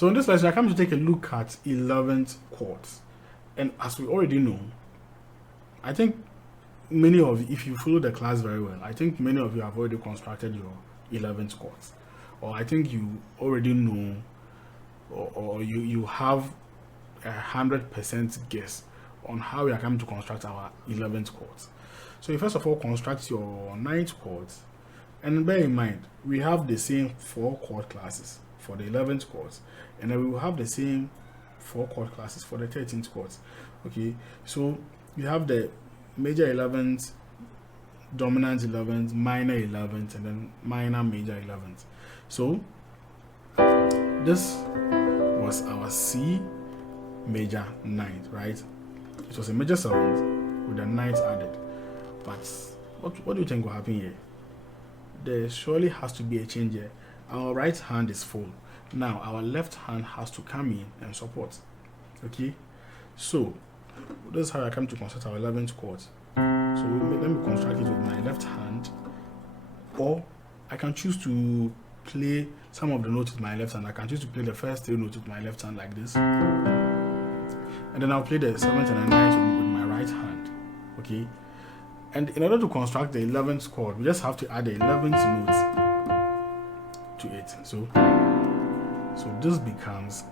So in this lesson, I come to take a look at 11th chords. And as we already know, I think many of you, if you follow the class very well, I think many of you have already constructed your 11th chords. Or I think you already know, or you have 100% guess on how we are coming to construct our 11th chords. So you first of all construct your 9th chords. And bear in mind, we have the same 4 chord classes for the 11th chords, and then we will have the same 4 chord classes for the 13th chords. Okay, so you have the major 11th, dominant 11th, minor 11th, and then minor major 11th. So this was our C major 9th, right? It was a major 7th with the 9th added. But what do you think will happen here? There surely has to be a change here. Our right hand is full. Now our left hand has to come in and support. Okay, so this is how I come to construct our 11th chord. So let me construct it with my left hand, or I can choose to play some of the notes with my left hand. I can choose to play the first 3 notes with my left hand like this, and then I'll play the 7th and the 9th with my right hand. Okay. And in order to construct the 11th chord, we just have to add the 11th note to it. So this becomes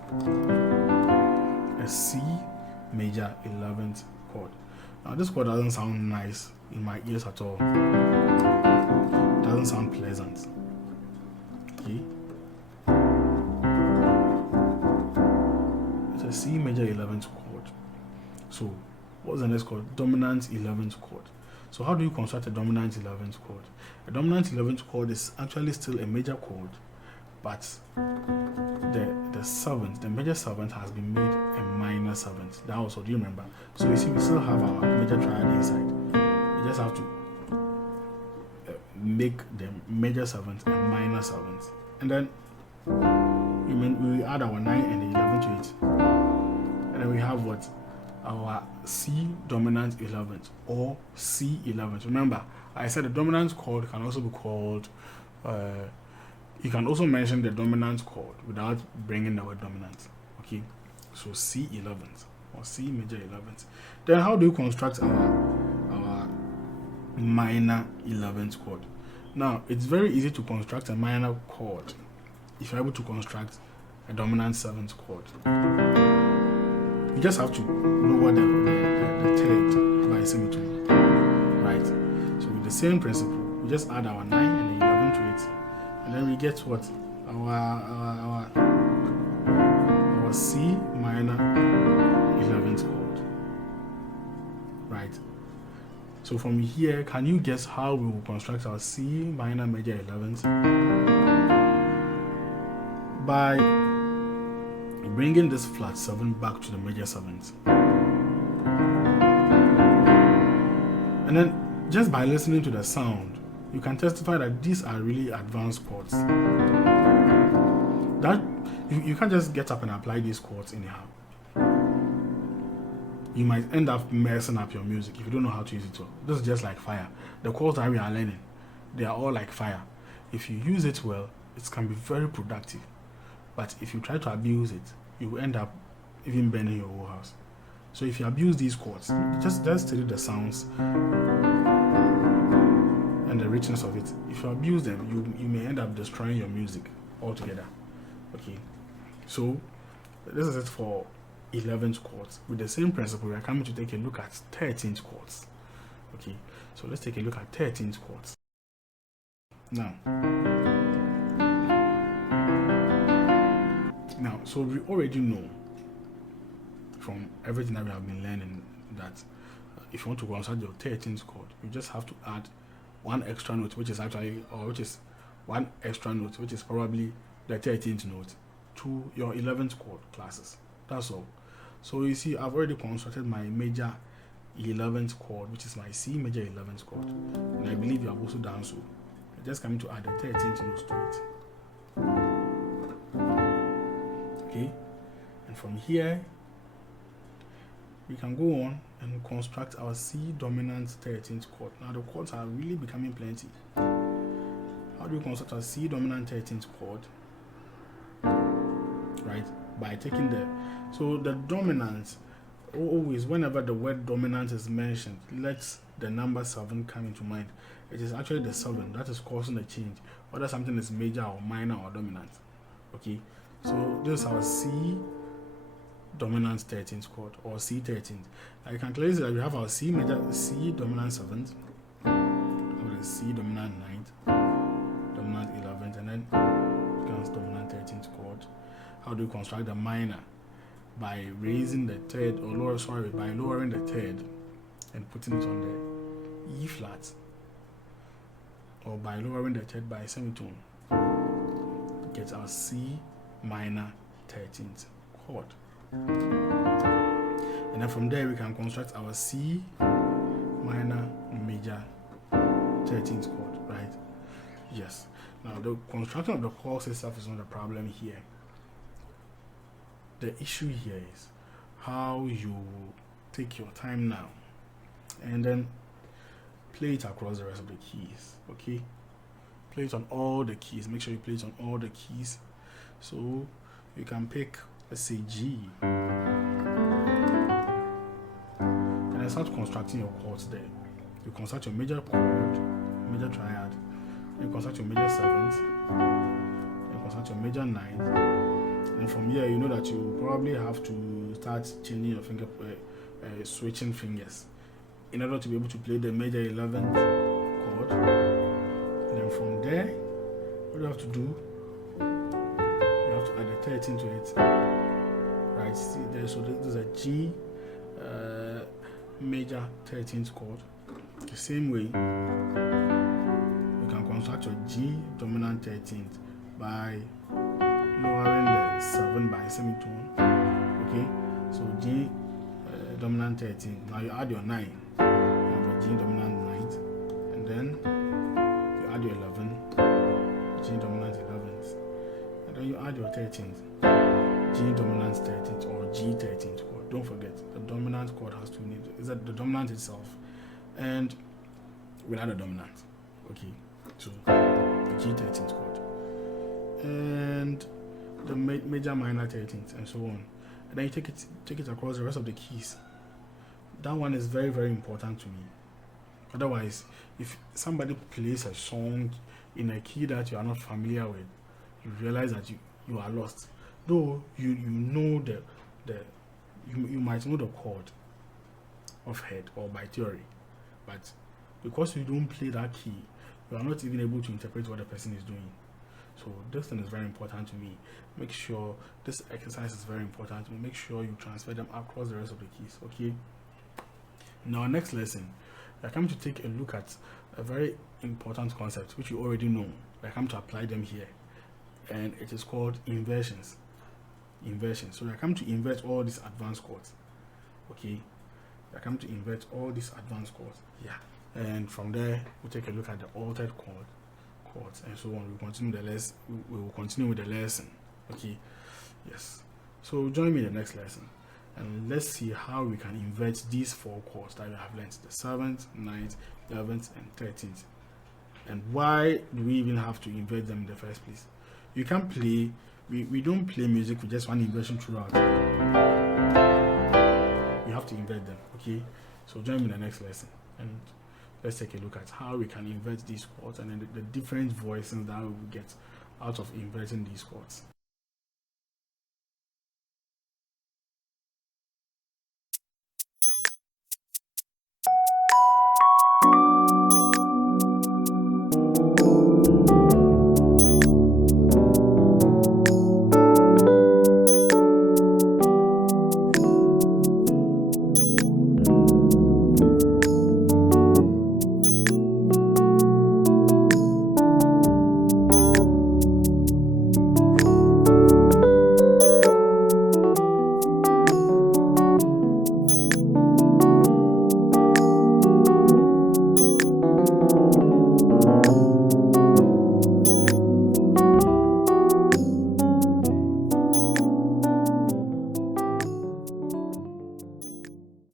a C major 11th chord. Now this chord doesn't sound nice in my ears at all. It doesn't sound pleasant. Okay. It's a C major 11th chord. So what's the next chord? Dominant 11th chord. So how do you construct a dominant 11th chord? A dominant 11th chord is actually still a major chord, but the 7th, the major 7th has been made a minor 7th. That also, do you remember? So you see, we still have our major triad inside. We just have to make the major 7th a minor 7th. And then we add our 9 and the 11 to it. And then we have what? Our C dominant 11th or C11th. Remember, I said the dominant chord can also be called, you can also mention the dominant chord without bringing the word dominant. Okay, so C11th or C major 11th. Then how do you construct our minor 11th chord? Now, it's very easy to construct a minor chord if you're able to construct a dominant 7th chord. You just have to know what the third by symmetry, right? So with the same principle, we just add our 9 and the 11 to it, and then we get what? Our C minor 11th chord, right? So from here, can you guess how we will construct our C minor major 11th? By bringing this flat 7 back to the major 7th. And then just by listening to the sound, you can testify that these are really advanced chords. That you can't just get up and apply these chords anyhow. You might end up messing up your music if you don't know how to use it well. This is just like fire. The chords that we are learning, they are all like fire. If you use it well, it can be very productive. But if you try to abuse it, you will end up even burning your whole house. So if you abuse these chords, just study the sounds and the richness of it. If you abuse them, you may end up destroying your music altogether. Okay, so this is it for 11th chords. With the same principle, we are coming to take a look at 13th chords. Okay, so let's take a look at 13th chords. Now, so we already know from everything that we have been learning that if you want to construct your 13th chord, you just have to add one extra note, which is probably the 13th note, to your 11th chord classes. That's all. So you see, I've already constructed my major 11th chord, which is my C major 11th chord, and I believe you have also done so. I'm just coming to add the 13th notes to it. Okay, and from here we can go on and construct our C dominant 13th chord. Now the chords are really becoming plenty. How do you construct a C dominant 13th chord? right? By taking so the dominant, always whenever the word dominant is mentioned, let the number 7 come into mind. It is actually the 7 that is causing the change, whether something is major or minor or dominant. Okay, so this is our C dominant 13th chord, or C 13th. You can clearly see that we have our C major, C dominant 7th, or the C dominant 9th, dominant 11th, and then becomes dominant 13th chord. How do you construct the minor? By raising the third, or by lowering the third and putting it on the E flat, or by lowering the third by a semitone. Get our C minor 13th chord. And then from there we can construct our C minor major 13th chord, right? Yes. Now the construction of the chords itself is not a problem here. The issue here is how you take your time now and then play it across the rest of the keys. Okay, play it on all the keys. Make sure you play it on all the keys. So you can pick, let's say, G, and then start constructing your chords there. You construct your major chord, major triad, you construct your major 7th, you construct your major 9th. And from here, you know that you probably have to start changing your finger, switching fingers, in order to be able to play the major 11th chord. And then from there, what do you have to do? You have to add the 13 to it. Right? See there. So this is a G major 13th chord. The same way, you can construct your G dominant 13th by lowering the 7 by semitone. Okay, so G dominant 13. Now you add your 9. You have a G dominant 9th, and then you add your 11, G dominant 11th, and then you add your 13th, G dominant 13th, or G 13th chord. Don't forget, the dominant chord has two names. Is that the dominant itself and without the dominant? Okay, so the G 13th chord and the major minor 13th, and so on. And then you take it across the rest of the keys. That one is very, very important to me. Otherwise, if somebody plays a song in a key that you are not familiar with, you realize that you are lost. Though you know you might know the chord of head or by theory, but because you don't play that key, you are not even able to interpret what the person is doing. So this thing is very important to me. Make sure this exercise is very important to me. Make sure you transfer them across the rest of the keys. Okay. Now, our next lesson, I come to take a look at a very important concept which you already know. I come to apply them here, and it is called inversions. Inversions. So I come to invert all these advanced chords. Okay. I come to invert all these advanced chords. Yeah. And from there, we'll take a look at the altered chords, and so on. We'll continue we will continue with the lesson. Okay. Yes. So join me in the next lesson, and let's see how we can invert these 4 chords that we have learned: the 7th, 9th, 11th, and 13th. And why do we even have to invert them in the first place? You can't play. We don't play music with just one inversion throughout. We have to invert them. Okay. So join me in the next lesson, and let's take a look at how we can invert these chords, and then the different voicings that we will get out of inverting these chords.